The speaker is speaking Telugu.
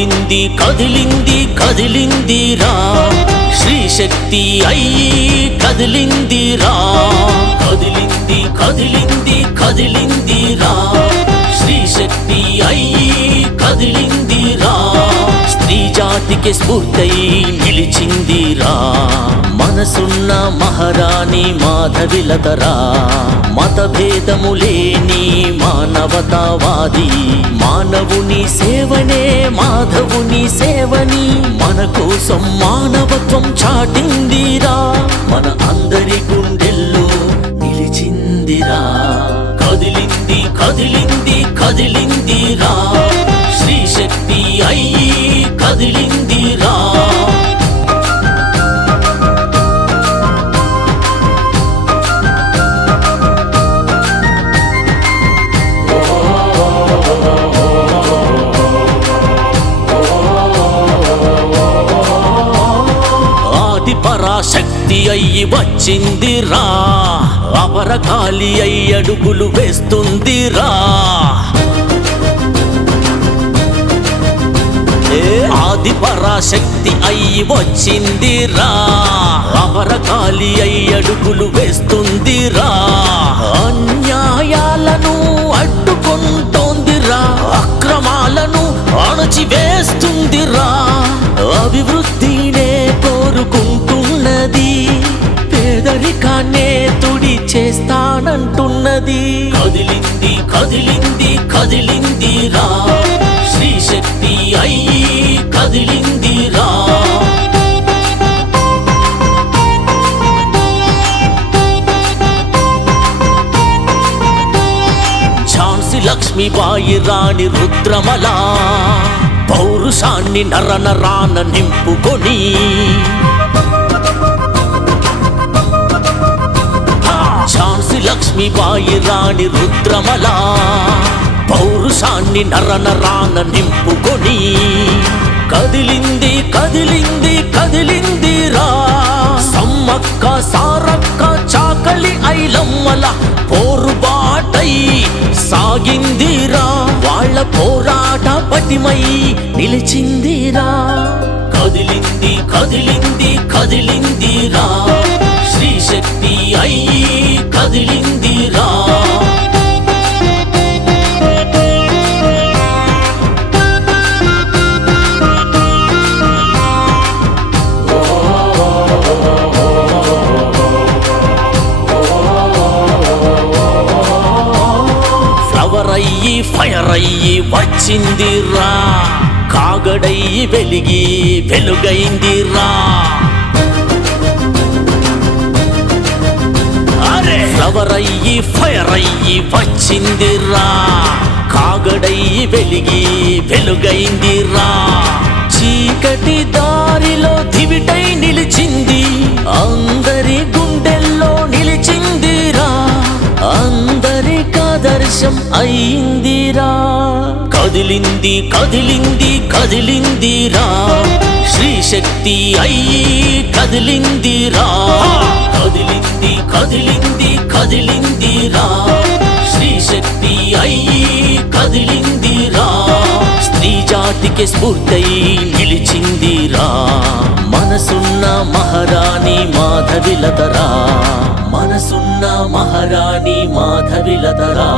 కదిలింది కదిలింది కదిలిందిరా శ్రీ శక్తి అయ్యి కదిలిందిరా కదిలింది కదిలింది కదిలిందిరా శ్రీ శక్తి అయ్యి కదిలిందిరా స్త్రీ జాతికి స్ఫూర్తై నిలిచిందిరా మనసున్న మహారాణి మాధవిలతరా మతభేదము లేని మానవతావాది మానవుని సేవనే మాధవుని సేవని మన కోసం మానవత్వం చాటిందిరా మన అందరి గుండెల్లో నిలిచిందిరా కదిలింది కదిలింది కదిలిందిరా శ్రీ శక్తి అయ్యి కదిలిందిరా పరాశక్తి అయ్యి వచ్చిందిరా అపరకాలి అయ్యి అడుగులు వేస్తుందిరా ఆది పరాశక్తి అయ్యి వచ్చిందిరా అపరకాలి అయ్యి అడుగులు వేస్తుందిరా అన్యాయాలను అడ్డుకుంటోందిరా అక్రమాలను అణచివేస్తుందిరా అభివృద్ధినే కోరుకుంటున్నది పేదరికాన్నే తుడి చేస్తానంటున్నది కదిలింది కదిలింది కదిలిందిరా శ్రీ శక్తి అయ్యి కదిలిందిరా ఝాన్సీ లక్ష్మీబాయి రాణి రుద్రమల పౌరుషాన్ని నరనరాన నింపుకొని ఝాన్సీ లక్ష్మీబాయి రాణి రుద్రమల పౌరుషాన్ని నరనరాన నింపుకొని కదిలింది కదిలింది కదిలిందిరా సమ్మక్క సారక్క చాకలి ఐలమ్మల పోరుబాటై సాగిందిరా వాళ్ళ పోరాట పటిమై నిలిచిందిరా కదిలింది కదిలింది కదిలిందిరా శ్రీ శక్తి అయ్యి కదిలిందిరా అయ్యి ఫైర్ అయ్యి వచ్చిందిరా కాగడయ్యి వెలిగి వెలుగైందిరా ఫ్లవర్ అయ్యి ఫైర్ అయ్యి వచ్చిందిరా కాగడయ్యి వెలిగి వెలుగైందిరా చీకటి దారిలో దివిటై నిలిచింది అందరి గుండెల్లో నిలిచిందిరా అందరికాదర్శం అయిందిరా కదిలింది కదిలింది కదిలిందిరా శ్రీ శక్తి అయ్యి కదిలిందిరా కదిలింది కదిలింది కదిలిందిరా శ్రీ శక్తి అయ్యి కదిలిందిరా స్త్రీ జాతికి స్ఫూర్తై నిలిచిందిరా మనసున్న మహారాణి మాధవిలతరా మనసున్న మహారాణి మాధవిలతరా